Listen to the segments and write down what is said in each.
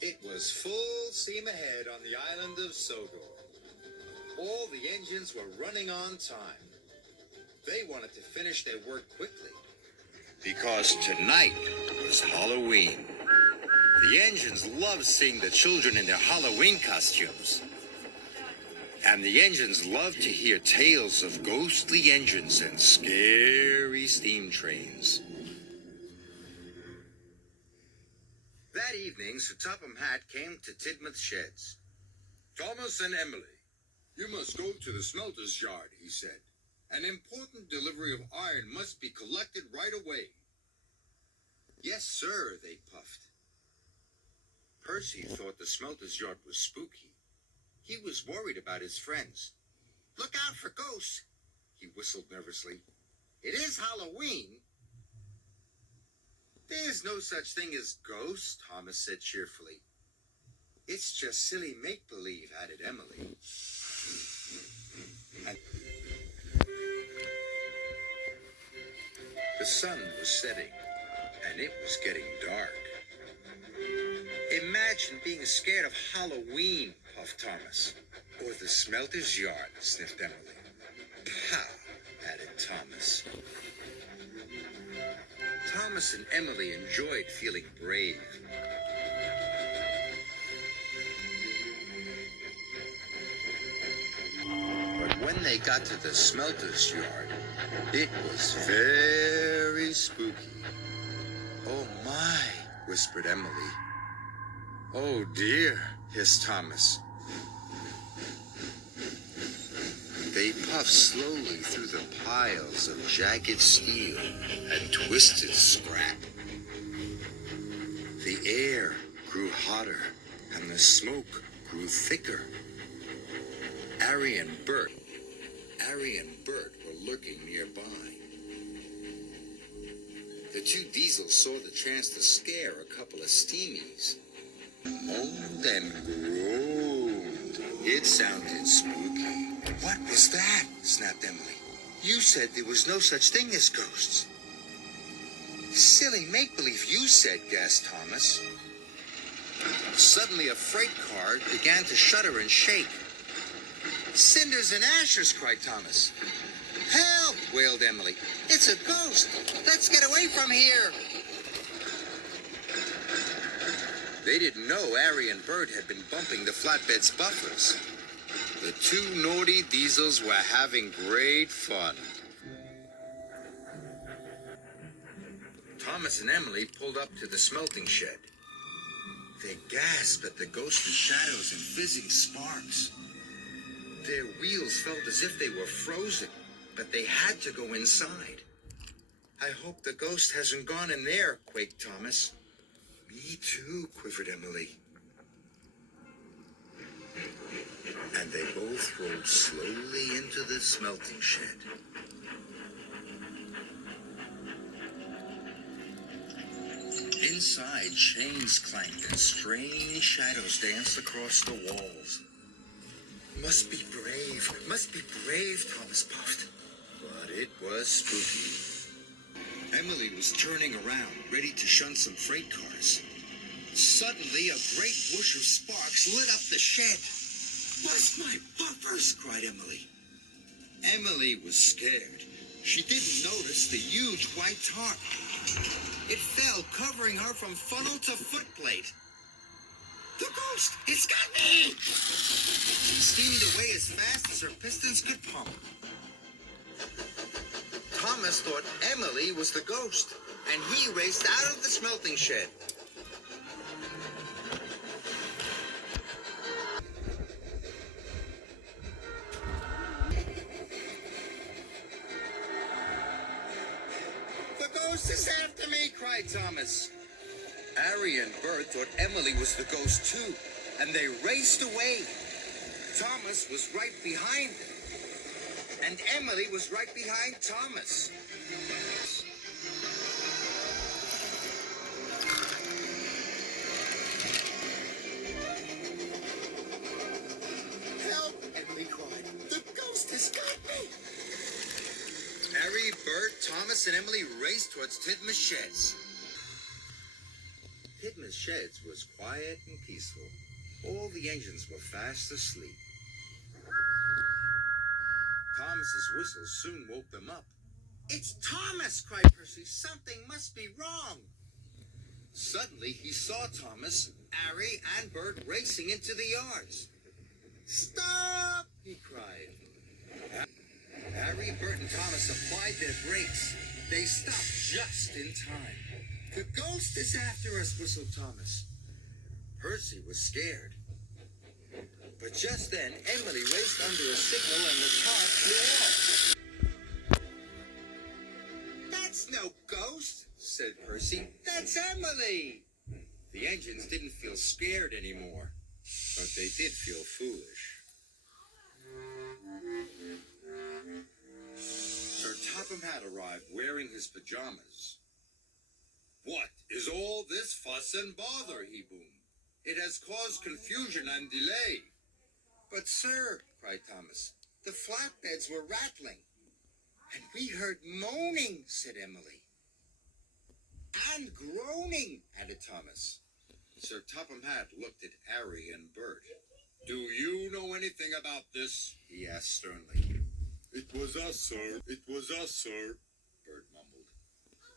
It was full steam ahead on the island of Sogor. All the engines were running on time. They wanted to finish their work quickly, because tonight was Halloween. The engines loved seeing the children in their Halloween costumes. And the engines loved to hear tales of ghostly engines and scary steam trains. That evening, Sir Topham Hatt came to Tidmouth Sheds. Thomas and Emily, you must go to the smelter's yard, he said. An important delivery of iron must be collected right away. Yes, sir, they puffed. Percy thought the smelter's yard was spooky. He was worried about his friends. Look out for ghosts, he whistled nervously. It is Halloween. There's no such thing as ghosts, Thomas said cheerfully. It's just silly make-believe, added Emily. The sun was setting, and it was getting dark. Imagine being scared of Halloween, puffed Thomas. Or the smelter's yard, sniffed Emily. Pah, added Thomas. Thomas and Emily enjoyed feeling brave. But when they got to the smelter's yard, it was very spooky. Oh my, whispered Emily. Oh dear, hissed Thomas. They puffed slowly through the piles of jagged steel and twisted scrap. The air grew hotter and the smoke grew thicker. Harry and Bert were lurking nearby. The two diesels saw the chance to scare a couple of steamies. Moaned and groaned. It sounded spooky. What was that? Snapped Emily. You said there was no such thing as ghosts. Silly make-believe, you said, gasped Thomas. Suddenly a freight car began to shudder and shake. Cinders and ashes, cried Thomas. Help, wailed Emily. It's a ghost. Let's get away from here. They didn't know Harry and Bert had been bumping the flatbed's buffers. The two naughty diesels were having great fun. Thomas and Emily pulled up to the smelting shed. They gasped at the ghostly shadows and fizzing sparks. Their wheels felt as if they were frozen, but they had to go inside. I hope the ghost hasn't gone in there, quaked Thomas. Me too, quivered Emily. And they both rolled slowly into the smelting shed. Inside, chains clanked and strange shadows danced across the walls. Must be brave, Thomas puffed. But it was spooky. Emily was turning around, ready to shun some freight cars. Suddenly, a great whoosh of sparks lit up the shed. Bless my buffers, cried Emily. Emily was scared. She didn't notice the huge white tarp. It fell, covering her from funnel to footplate. The ghost! It's got me! She steamed away as fast as her pistons could pump. Thomas thought Emily was the ghost, and he raced out of the smelting shed. The ghost is after me, cried Thomas. Harry and Bert thought Emily was the ghost too, and they raced away. Thomas was right behind them, and Emily was right behind Thomas. Help, Emily cried. The ghost has got me. Harry, Bert, Thomas, and Emily raced towards Tidmouth Sheds. Tidmouth sheds was quiet and peaceful. All the engines were fast asleep. Thomas's whistle soon woke them up. "It's Thomas!" cried Percy. "Something must be wrong." Suddenly, he saw Thomas, Harry, and Bert racing into the yards. "Stop!" he cried. Harry, Bert, and Thomas applied their brakes. They stopped just in time. "The ghost is after us," whistled Thomas. Percy was scared. But just then, Emily raced under a signal and the car flew off. "That's no ghost," said Percy. "That's Emily." The engines didn't feel scared anymore, but they did feel foolish. Sir Topham Hatt arrived wearing his pajamas. "What is all this fuss and bother?" he boomed. "It has caused confusion and delay." "But, sir," cried Thomas, "the flatbeds were rattling." "And we heard moaning," said Emily. "And groaning," added Thomas. Sir Topham Hatt looked at Harry and Bert. "Do you know anything about this?" he asked sternly. "It was us, sir. It was us, sir," Bert mumbled.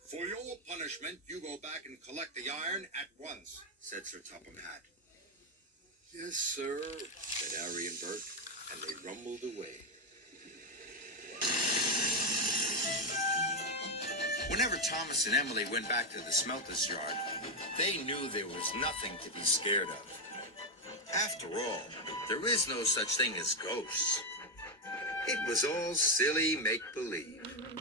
"For your punishment, you go back and collect the iron at once," said Sir Topham Hatt. "Yes, sir," said Harry and Bert, and they rumbled away. Whenever Thomas and Emily went back to the smelter's yard, they knew there was nothing to be scared of. After all, there is no such thing as ghosts. It was all silly make-believe.